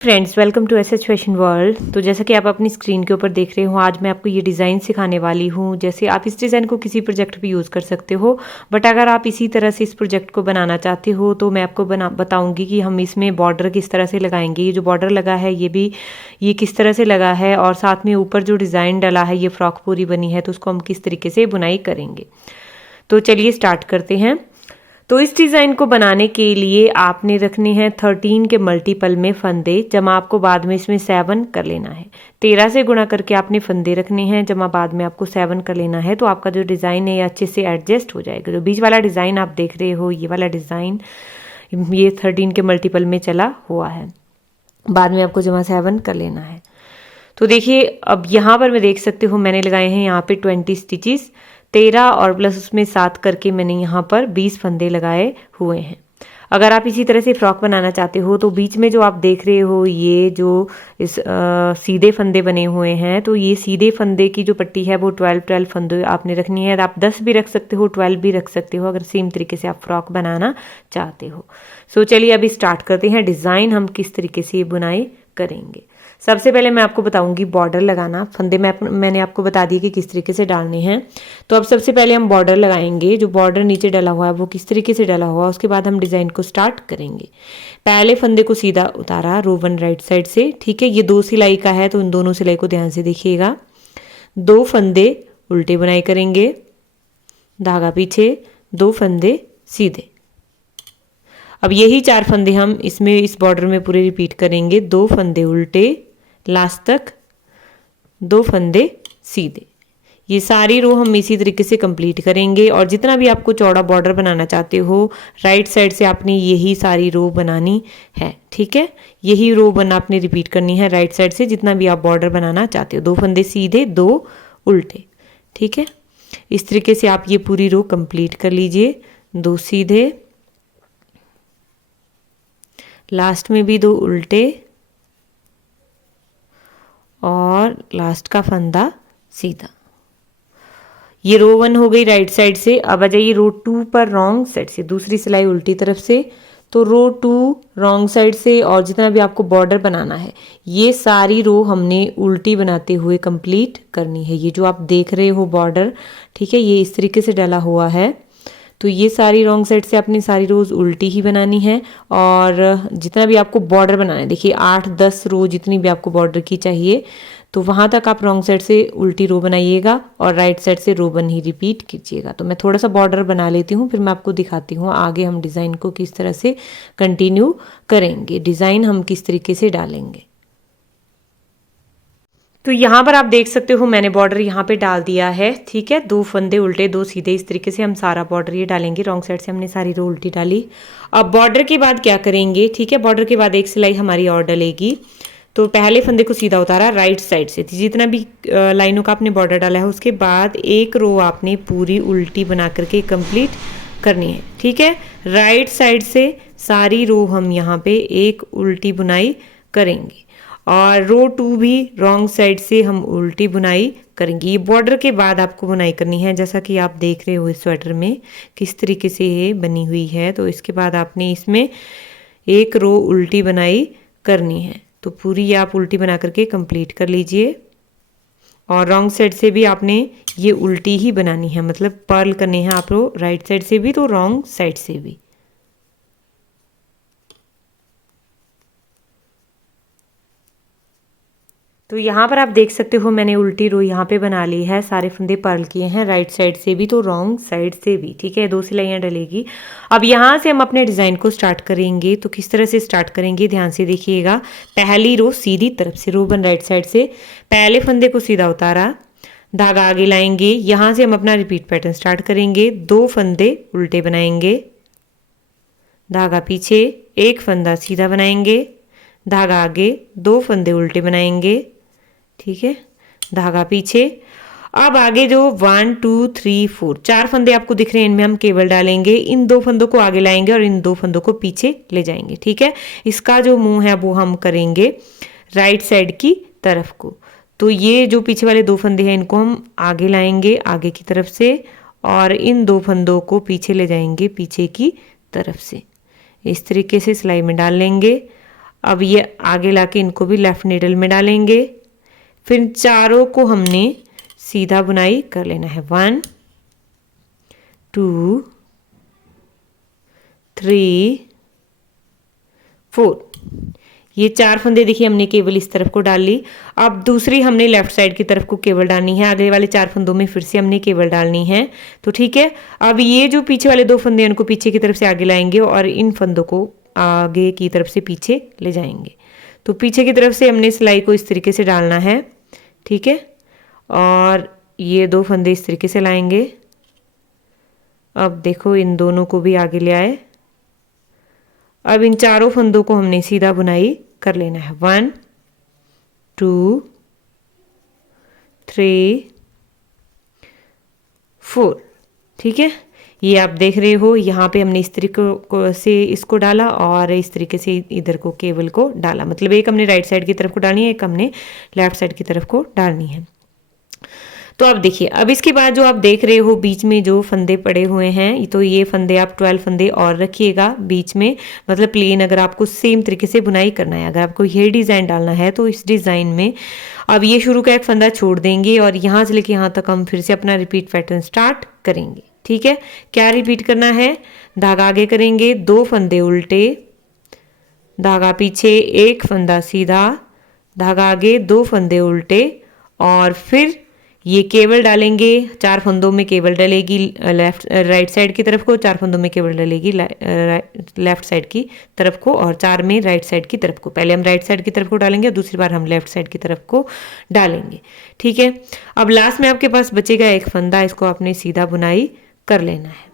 Friends, welcome to S H fashion world. तो जैसा कि आप अपनी स्क्रीन के ऊपर देख रहे हो, आज मैं आपको ये डिज़ाइन सिखाने वाली हूँ। जैसे आप इस डिज़ाइन को किसी प्रोजेक्ट पे यूज़ कर सकते हो, बट अगर आप इसी तरह से इस प्रोजेक्ट को बनाना चाहते हो तो मैं आपको बताऊँगी कि हम इसमें बॉर्डर किस तरह से लगाएंगे। ये जो बॉर्डर लगा है ये किस तरह से लगा है, और साथ में ऊपर जो डिज़ाइन डला है, ये फ्रॉक पूरी बनी है, तो उसको हम किस तरीके से बुनाई करेंगे। तो चलिए स्टार्ट करते हैं। तो इस डिज़ाइन को बनाने के लिए आपने रखने हैं 13 के मल्टीपल में फंदे, जमा आपको बाद में इसमें 7 कर लेना है। 13 से गुणा करके आपने फंदे रखने हैं, जमा बाद में आपको 7 कर लेना है। तो आपका जो डिज़ाइन है ये अच्छे से एडजस्ट हो जाएगा। जो बीच वाला डिज़ाइन आप देख रहे हो, ये वाला डिज़ाइन ये 13 के मल्टीपल में चला हुआ है। बाद में आपको जमा 7 कर लेना है। तो देखिए, अब यहाँ पर मैं देख सकते हो मैंने लगाए हैं यहाँ पे 20 स्टिचेस, 13 और प्लस उसमें 7 करके मैंने यहाँ पर 20 फंदे लगाए हुए हैं। अगर आप इसी तरह से फ्रॉक बनाना चाहते हो तो बीच में जो आप देख रहे हो ये जो इस सीधे फंदे बने हुए हैं, तो ये सीधे फंदे की जो पट्टी है वो 12 फंदे आपने रखनी है। आप 10 भी रख सकते हो, 12 भी रख सकते हो, अगर सेम तरीके से आप फ्रॉक बनाना चाहते हो। सो चलिए अभी स्टार्ट करते हैं डिज़ाइन हम किस तरीके से ये बुनाई करेंगे। सबसे पहले मैं आपको बताऊंगी बॉर्डर लगाना। फंदे मैंने आपको बता दिए कि किस तरीके से डालने हैं। तो अब सबसे पहले हम बॉर्डर लगाएंगे। जो बॉर्डर नीचे डला हुआ है वो किस तरीके से डला हुआ है, उसके बाद हम डिज़ाइन को स्टार्ट करेंगे। पहले फंदे को सीधा उतारा, रो 1 राइट साइड से, ठीक है। ये 2 सिलाई का है तो इन दोनों सिलाई को ध्यान से देखिएगा। 2 फंदे उल्टे बुनाई करेंगे, धागा पीछे, 2 फंदे सीधे। अब यही 4 फंदे हम इसमें इस बॉर्डर में पूरे रिपीट करेंगे। 2 फंदे उल्टे लास्ट तक, 2 फंदे सीधे। ये सारी रो हम इसी तरीके से कंप्लीट करेंगे। और जितना भी आपको चौड़ा बॉर्डर बनाना चाहते हो, राइट साइड से आपने यही सारी रो बनानी है, ठीक है। यही रो आपने रिपीट करनी है राइट साइड से, जितना भी आप बॉर्डर बनाना चाहते हो। 2 फंदे सीधे, 2 उल्टे, ठीक है। इस तरीके से आप ये पूरी रो कंप्लीट कर लीजिए। 2 सीधे, लास्ट में भी 2 उल्टे, और लास्ट का फंदा सीधा। ये रो 1 हो गई राइट साइड से। अब आ जाइए रो 2 पर रॉन्ग साइड से, दूसरी सिलाई उल्टी तरफ से। तो रो 2 रॉन्ग साइड से, और जितना भी आपको बॉर्डर बनाना है ये सारी रो हमने उल्टी बनाते हुए कंप्लीट करनी है। ये जो आप देख रहे हो बॉर्डर, ठीक है, ये इस तरीके से डला हुआ है। तो ये सारी रॉन्ग साइड से अपनी सारी रोज उल्टी ही बनानी है। और जितना भी आपको बॉर्डर बनाना है, देखिए 8-10 रो जितनी भी आपको बॉर्डर की चाहिए, तो वहाँ तक आप रॉन्ग साइड से उल्टी रो बनाइएगा और राइट साइड से रो 1 ही रिपीट कीजिएगा। तो मैं थोड़ा सा बॉर्डर बना लेती हूँ, फिर मैं आपको दिखाती हूँ आगे हम डिज़ाइन को किस तरह से कंटिन्यू करेंगे, डिज़ाइन हम किस तरीके से डालेंगे। तो यहाँ पर आप देख सकते हो मैंने बॉर्डर यहाँ पे डाल दिया है, ठीक है। 2 फंदे उल्टे, 2 सीधे, इस तरीके से हम सारा बॉर्डर ये डालेंगे। रॉन्ग साइड से हमने सारी रो उल्टी डाली। अब बॉर्डर के बाद क्या करेंगे, ठीक है, बॉर्डर के बाद एक सिलाई हमारी और डलेगी। तो पहले फंदे को सीधा उतारा राइट साइड से, जितना भी लाइनों का आपने बॉर्डर डाला है उसके बाद एक रो आपने पूरी उल्टी बना करके कंप्लीट करनी है, ठीक है। राइट साइड से सारी रो हम यहाँ पे एक उल्टी बुनाई करेंगे, और रो 2 भी रॉन्ग साइड से हम उल्टी बुनाई करेंगे। ये बॉर्डर के बाद आपको बुनाई करनी है, जैसा कि आप देख रहे हो इस स्वेटर में किस तरीके से ये बनी हुई है। तो इसके बाद आपने इसमें एक रो उल्टी बुनाई करनी है। तो पूरी आप उल्टी बना करके कंप्लीट कर लीजिए। और रॉन्ग साइड से भी आपने ये उल्टी ही बनानी है, मतलब पर्ल करनी है आप लोग, राइट साइड से भी तो रॉन्ग साइड से भी। तो यहाँ पर आप देख सकते हो मैंने उल्टी रो यहाँ पे बना ली है, सारे फंदे पर्ल किए हैं राइट साइड से भी तो रॉन्ग साइड से भी, ठीक है। 2 सिलाइयाँ डलेगी। अब यहाँ से हम अपने डिज़ाइन को स्टार्ट करेंगे। तो किस तरह से स्टार्ट करेंगे ध्यान से देखिएगा। पहली रो सीधी तरफ से, रो 1 राइट साइड से, पहले फंदे को सीधा उतारा, धागा आगे लाएंगे। यहाँ से हम अपना रिपीट पैटर्न स्टार्ट करेंगे। 2 फंदे उल्टे बनाएंगे, धागा पीछे, एक फंदा सीधा बनाएंगे, धागा आगे, 2 फंदे उल्टे बनाएंगे, ठीक है, धागा पीछे। अब आगे जो 1 2 3 4 4 फंदे आपको दिख रहे हैं, इनमें हम केवल डालेंगे। इन 2 फंदों को आगे लाएंगे और इन 2 फंदों को पीछे ले जाएंगे, ठीक है। इसका जो मुंह है वो हम करेंगे राइट साइड की तरफ को। तो ये जो पीछे वाले 2 फंदे हैं इनको हम आगे लाएंगे आगे की तरफ से, और इन 2 फंदों को पीछे ले जाएंगे पीछे की तरफ से। इस तरीके से सिलाई में डाल लेंगे। अब ये आगे लाके इनको भी लेफ्ट नीडल में डालेंगे। फिर चारों को हमने सीधा बुनाई कर लेना है। 1 2 3 4। ये 4 फंदे देखिए हमने केवल इस तरफ को डाल ली। अब दूसरी हमने लेफ्ट साइड की तरफ को केवल डालनी है। अगले वाले 4 फंदों में फिर से हमने केवल डालनी है। तो ठीक है, अब ये जो पीछे वाले 2 फंदे हैं उनको पीछे की तरफ से आगे लाएंगे और इन फंदों को आगे की तरफ से पीछे ले जाएंगे। तो पीछे की तरफ से हमने सिलाई को इस तरीके से डालना है। ठीक है, और ये 2 फंदे इस तरीके से लाएंगे। अब देखो इन दोनों को भी आगे ले आए। अब इन चारों फंदों को हमने सीधा बुनाई कर लेना है। 1 2 3 4। ठीक है, ये आप देख रहे हो यहाँ पे हमने इस तरीके से इसको डाला और इस तरीके से इधर को केबल को डाला। मतलब एक हमने राइट साइड की तरफ को डालनी है, एक हमने लेफ्ट साइड की तरफ को डालनी है। तो अब देखिए, अब इसके बाद जो आप देख रहे हो बीच में जो फंदे पड़े हुए हैं, तो ये फंदे आप 12 फंदे और रखिएगा बीच में। मतलब प्लेन अगर आपको सेम तरीके से बुनाई करना है, अगर आपको ये डिज़ाइन डालना है तो इस डिज़ाइन में अब ये शुरू का एक फंदा छोड़ देंगे और यहाँ से लेके यहाँ तक हम फिर से अपना रिपीट पैटर्न स्टार्ट करेंगे। ठीक है, क्या रिपीट करना है? धागा आगे करेंगे, 2 फंदे उल्टे, धागा पीछे, 1 फंदा सीधा, धागा आगे, 2 फंदे उल्टे और फिर ये केबल डालेंगे। 4 फंदों में केबल डलेगी राइट साइड की तरफ को, 4 फंदों में केबल डलेगी लेफ्ट साइड की तरफ को और 4 में राइट साइड की तरफ को। पहले हम राइट साइड की तरफ को डालेंगे, दूसरी बार हम लेफ्ट साइड की तरफ को डालेंगे। ठीक है, अब लास्ट में आपके पास बचेगा एक फंदा, इसको आपने सीधा बुनाई कर लेना है।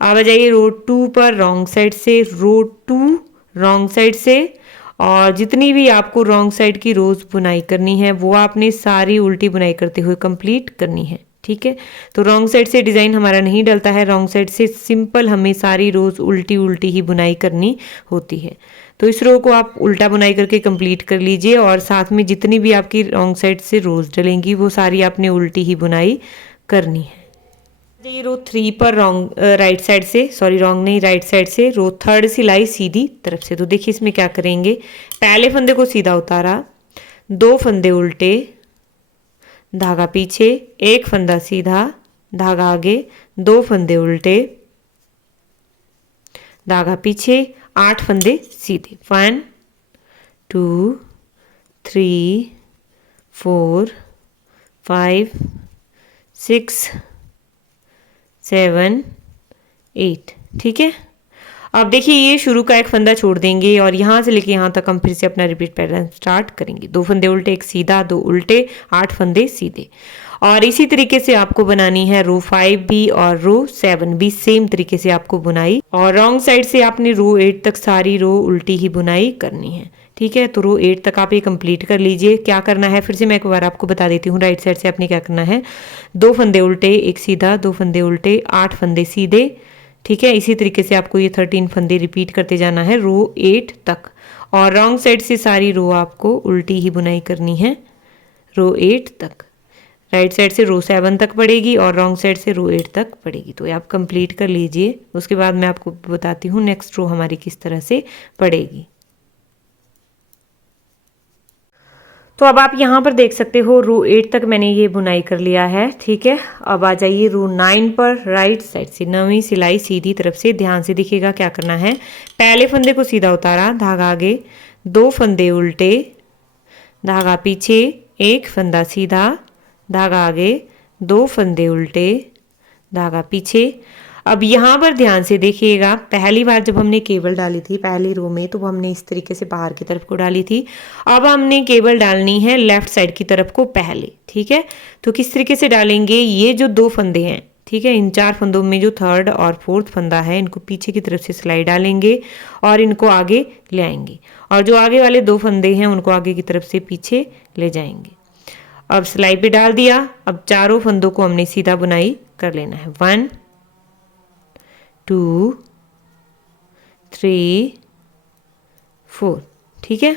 अब आ जाइए रो 2 पर, रॉन्ग साइड से, रो 2 रॉन्ग साइड से, और जितनी भी आपको रॉन्ग साइड की रोज बुनाई करनी है वो आपने सारी उल्टी बुनाई करते हुए कंप्लीट करनी है। ठीक है, तो रॉन्ग साइड से डिज़ाइन हमारा नहीं डलता है, रॉन्ग साइड से सिंपल हमें सारी रोज उल्टी उल्टी ही बुनाई करनी होती है। तो इस रो को आप उल्टा बुनाई करके कंप्लीट कर लीजिए और साथ में जितनी भी आपकी रॉन्ग साइड से रोज डलेंगी वो सारी आपने उल्टी ही बुनाई करनी है। ये रो 3 पर रॉन्ग राइट साइड से, सॉरी रॉन्ग नहीं, राइट साइड से रो 3rd सिलाई सीधी तरफ से। तो देखिए इसमें क्या करेंगे, पहले फंदे को सीधा उतारा, 2 फंदे उल्टे, धागा पीछे, 1 फंदा सीधा, धागा आगे, 2 फंदे उल्टे, धागा पीछे, 8 फंदे सीधे। 1 2 3 4 5 6 7 8। ठीक है, अब देखिए ये शुरू का एक फंदा छोड़ देंगे और यहाँ से लेके यहाँ तक हम फिर से अपना रिपीट पैटर्न स्टार्ट करेंगे। 2 फंदे उल्टे, 1 सीधा, 2 उल्टे, 8 फंदे सीधे। और इसी तरीके से आपको बनानी है रो 5 भी और रो 7 भी, सेम तरीके से आपको बुनाई, और रॉन्ग साइड से आपने रो 8 तक सारी रो उल्टी ही बुनाई करनी है। ठीक है, तो रो 8 तक आप ये कंप्लीट कर लीजिए। क्या करना है फिर से मैं एक बार आपको बता देती हूँ। राइट साइड से आपने क्या करना है, 2 फंदे उल्टे, 1 सीधा, 2 फंदे उल्टे, 8 फंदे सीधे। ठीक है, इसी तरीके से आपको ये 13 फंदे रिपीट करते जाना है रो 8 तक, और रॉन्ग साइड से सारी रो आपको उल्टी ही बुनाई करनी है रो 8 तक। राइट साइड से रो 7 तक पड़ेगी और रॉन्ग साइड से रो 8 तक पड़ेगी। तो ये आप कंप्लीट कर लीजिए, उसके बाद मैं आपको बताती हूँ नेक्स्ट रो हमारी किस तरह से पड़ेगी। तो अब आप यहाँ पर देख सकते हो रो 8 तक मैंने ये बुनाई कर लिया है। ठीक है, अब आ जाइए रो 9 पर, राइट साइड से 9वीं सिलाई सीधी तरफ से। ध्यान से देखिएगा क्या करना है, पहले फंदे को सीधा उतारा, धागा आगे, 2 फंदे उल्टे, धागा पीछे, 1 फंदा सीधा, धागा आगे, 2 फंदे उल्टे, धागा पीछे। अब यहाँ पर ध्यान से देखिएगा, पहली बार जब हमने केबल डाली थी पहली रो में तो वो हमने इस तरीके से बाहर की तरफ को डाली थी। अब हमने केबल डालनी है लेफ्ट साइड की तरफ को पहले। ठीक है, तो किस तरीके से डालेंगे, ये जो 2 फंदे हैं, ठीक है, इन 4 फंदों में जो 3rd और 4th फंदा है इनको पीछे की तरफ से सिलाई डालेंगे और इनको आगे ले आएंगे, और जो आगे वाले 2 फंदे हैं उनको आगे की तरफ से पीछे ले जाएंगे। अब सिलाई पे डाल दिया। अब चारों फंदों को हमने सीधा बुनाई कर लेना है। 1 2 3 4। ठीक है,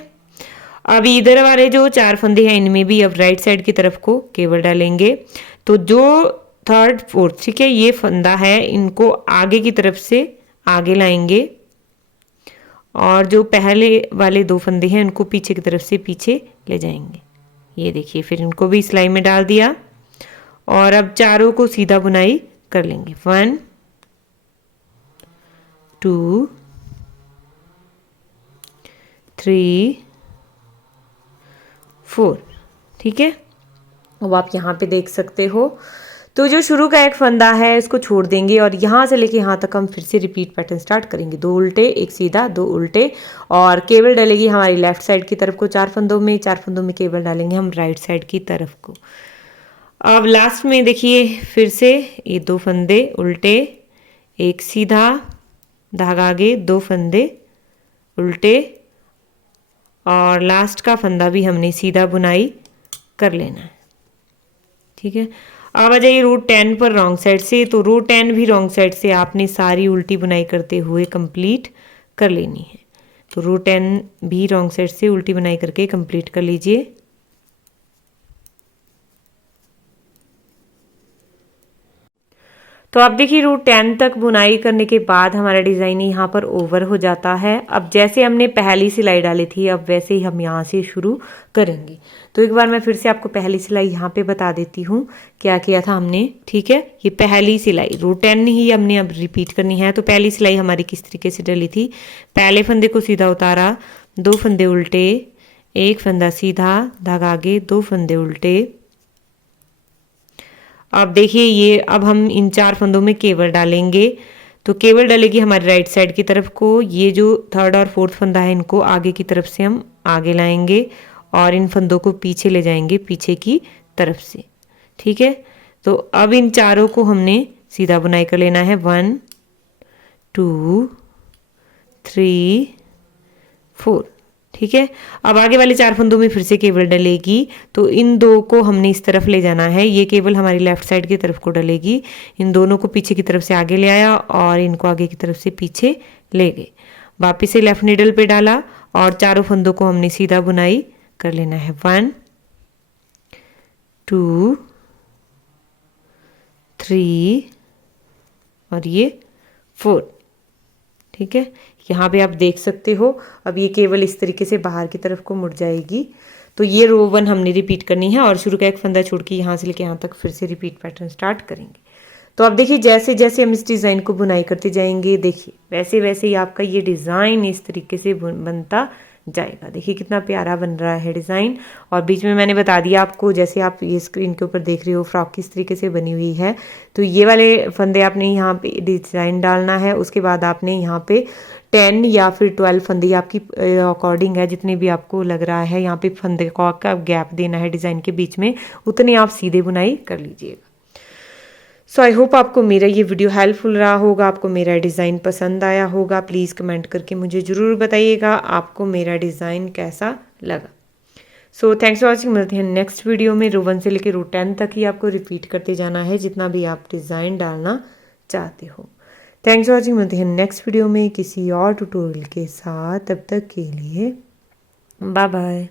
अब इधर वाले जो 4 फंदे हैं इनमें भी अब राइट साइड की तरफ को केबल डालेंगे। तो जो 3rd 4th, ठीक है, ये फंदा है, इनको आगे की तरफ से आगे लाएंगे और जो पहले वाले 2 फंदे हैं उनको पीछे की तरफ से पीछे ले जाएंगे। ये देखिए, फिर इनको भी सिलाई में डाल दिया और अब चारों को सीधा बुनाई कर लेंगे। 1 2 3 4। ठीक है, अब आप यहाँ पे देख सकते हो। तो जो शुरू का एक फंदा है इसको छोड़ देंगे और यहाँ से लेके यहाँ तक हम फिर से रिपीट पैटर्न स्टार्ट करेंगे। 2 उल्टे, 1 सीधा, 2 उल्टे, और केबल डलेगी हमारी लेफ्ट साइड की तरफ को 4 फंदों में, 4 फंदों में केबल डालेंगे हम राइट साइड की तरफ को। अब लास्ट में देखिए फिर से ये 2 फंदे उल्टे, 1 सीधा, धागा आगे, 2 फंदे उल्टे, और लास्ट का फंदा भी हमने सीधा बुनाई कर लेना है। ठीक है, अब आ जाइए रो 10 पर रॉन्ग साइड से। तो रो 10 भी रॉन्ग साइड से आपने सारी उल्टी बुनाई करते हुए कंप्लीट कर लेनी है। तो रो 10 भी रॉन्ग साइड से उल्टी बुनाई करके कंप्लीट कर लीजिए। तो आप देखिए रो 10 तक बुनाई करने के बाद हमारा डिज़ाइन यहाँ पर ओवर हो जाता है। अब जैसे हमने पहली सिलाई डाली थी अब वैसे ही हम यहाँ से शुरू करेंगे। तो एक बार मैं फिर से आपको पहली सिलाई यहाँ पे बता देती हूँ क्या किया था हमने। ठीक है, ये पहली सिलाई रो 10 ही हमने अब रिपीट करनी है। तो पहली सिलाई हमारी किस तरीके से डली थी, पहले फंदे को सीधा उतारा, 2 फंदे उल्टे, 1 फंदा सीधा, धागा आगे, 2 फंदे उल्टे। अब देखिए ये अब हम इन 4 फंदों में केवल डालेंगे। तो केवल डलेगी हमारी राइट साइड की तरफ को। ये जो 3rd और 4th फंदा है इनको आगे की तरफ से हम आगे लाएंगे और इन फंदों को पीछे ले जाएंगे पीछे की तरफ से। ठीक है, तो अब इन चारों को हमने सीधा बुनाई कर लेना है। 1 2 3 4। ठीक है, अब आगे वाले 4 फंदों में फिर से केबल डलेगी। तो इन 2 को हमने इस तरफ ले जाना है। ये केबल हमारी लेफ्ट साइड की तरफ को डलेगी। इन दोनों को पीछे की तरफ से आगे ले आया और इनको आगे की तरफ से पीछे ले गए। वापिस से लेफ्ट नीडल पे डाला और चारों फंदों को हमने सीधा बुनाई कर लेना है। 1 2 3 और ये 4। ठीक है, यहाँ पे आप देख सकते हो अब ये केवल इस तरीके से बाहर की तरफ को मुड़ जाएगी। तो ये रो 1 हमने रिपीट करनी है और शुरू का एक फंदा छोड़ के यहाँ से लेके यहाँ तक फिर से रिपीट पैटर्न स्टार्ट करेंगे। तो अब देखिए जैसे जैसे हम इस डिज़ाइन को बुनाई करते जाएंगे देखिए वैसे वैसे ही आपका ये डिज़ाइन इस तरीके से बनता जाएगा। देखिए कितना प्यारा बन रहा है डिज़ाइन। और बीच में मैंने बता दिया आपको, जैसे आप ये स्क्रीन के ऊपर देख रहे हो फ्रॉक किस तरीके से बनी हुई है। तो ये वाले फंदे आपने यहाँ पे डिज़ाइन डालना है। उसके बाद आपने यहाँ पे 10 या फिर 12 फंदे आपकी अकॉर्डिंग है, जितने भी आपको लग रहा है यहाँ पे फंदे का गैप देना है डिज़ाइन के बीच में, उतने आप सीधे बुनाई कर लीजिएगा। सो आई होप आपको मेरा ये वीडियो हेल्पफुल रहा होगा, आपको मेरा डिज़ाइन पसंद आया होगा। प्लीज़ कमेंट करके मुझे ज़रूर बताइएगा आपको मेरा डिज़ाइन कैसा लगा। So thanks for watching. मिलते हैं नेक्स्ट वीडियो में। रो 1 से लेकर रो 10 तक ही आपको रिपीट करते जाना है जितना भी आप डिज़ाइन डालना चाहते हो। Thanks for watching. मिलते हैं नेक्स्ट वीडियो में किसी और ट्यूटोरियल के साथ। तब तक के लिए बाय बाय।